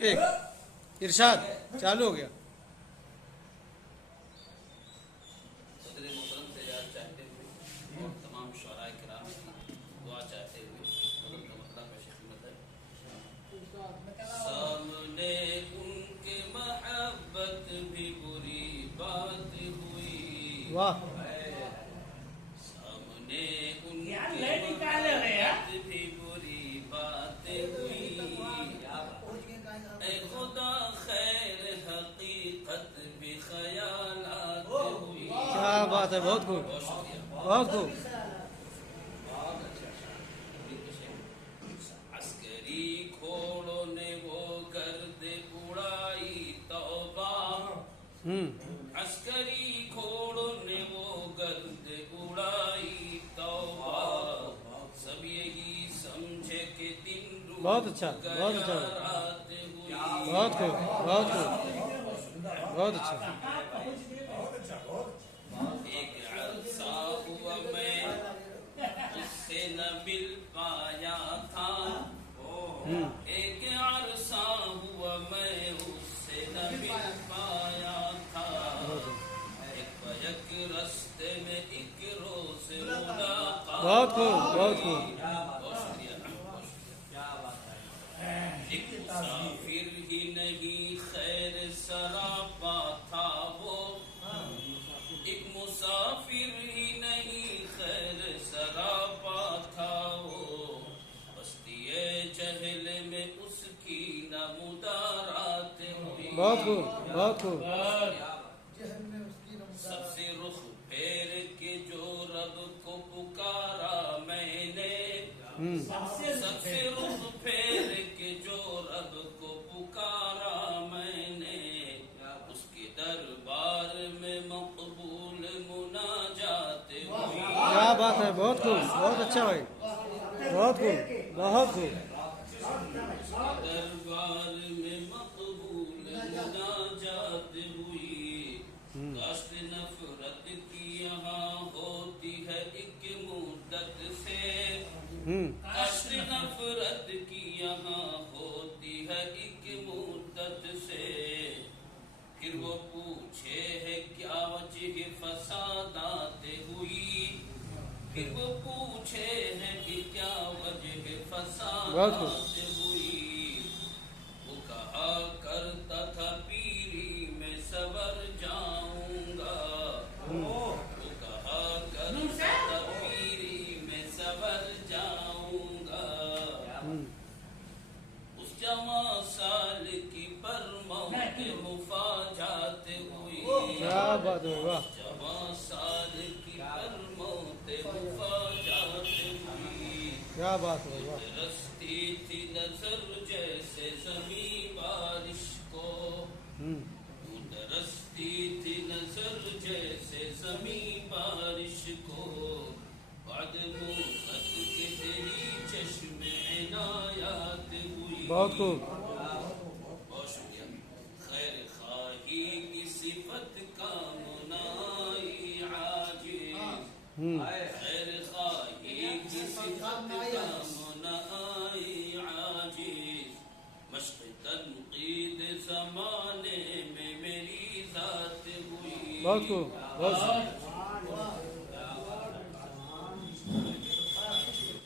ٹھیک ارشاد چالو ہو گیا. صدر محترم سے یاد چاہتے ہوئے اور تمام شعراء کرام کی دعا چاہتے ہوئے حضرت کا مطلب پیش خدمت ہے. سامنے ان کے محبت بھی بری بات ہوئی. واہ سامنے ان کے محبت بھی بری بات ہوئی. اے خدا خیر حقیقت بھی خیالات ہوئی. کیا بات ہے، بہت خوب بہت شکریہ. بہت خوب. عسکری گھوڑوں نے وہ گرد اڑائی توبہ. عسکری گھوڑوں نے وہ گرد اڑائی توبہ. سب یہی سمجھے کہ دن بہت اچھا بہت اچھا رات ہوئی. بہت خوب بہت خوب بہت اچھا. ایک عرصہ ہوا میں اس سے نہ مل پایا تھا. ایک عرصہ ہوا میں اس سے نہ مل پایا تھا. ایک بیک رستے میں ایک روز ملاقات. بہت خوب بہت خوب. بہت شکریہ. ایک مسافر ہی نہیں خیر سراپا تھا وہ. ایک مسافر ہی نہیں خیر سراپا تھا وہ. بستی جہل میں اس کی نہ مدارات ہوئی. بہت خوب بہت خوب. سب سے رخ پھیر کے جو رب کو پکارا میں نے. سب سے رخ پھیر کے جو رب کو پکارا میں نے. اس کے دربار میں مقبول مناجات ہوئی. کیا بات ہے، بہت خوب بہت اچھا بھائی بہت خوب بہت خوب. دربار میں مقبول مناجات ہوئی. کاشت نفرت کی یہاں ہوتی ہے ایک مدت سے. کاشت نفرت کی یہاں ہوتی ہے ایک مدت سے. پھر وہ پوچھے ہے کیا وجہ فسادات ہوئی. پھر وہ پوچھے ہے کہ کیا وجہ فسادات ہوئی. وہ کہا کرتا تھا پیری میں سور جاؤں گا. وہ کہا کرتا تھا پیری میں سور جاؤں گا. اس جمع سال کی پر موت مفاجات ہوئی. کیا بات ہے، واہ. جمع سال کی پر موت مفاجات ہوئی. کیا بات ہے، واہ. رستی تھی نظر جیسے زمین بارش کو. رستی تھی نظر جیسے زمین بارش کو. بعد مدت کے تیری چشم عنایات ہوئی. بہت خوب. بہت شکریہ. خیر خواہی کی صفت کا منائی عاجز. خیر خواہی کی صفت کا منائی عاجز. مشق تنقید زمانے میں میری ذات ہوئی. بہت خوب بہت خوب.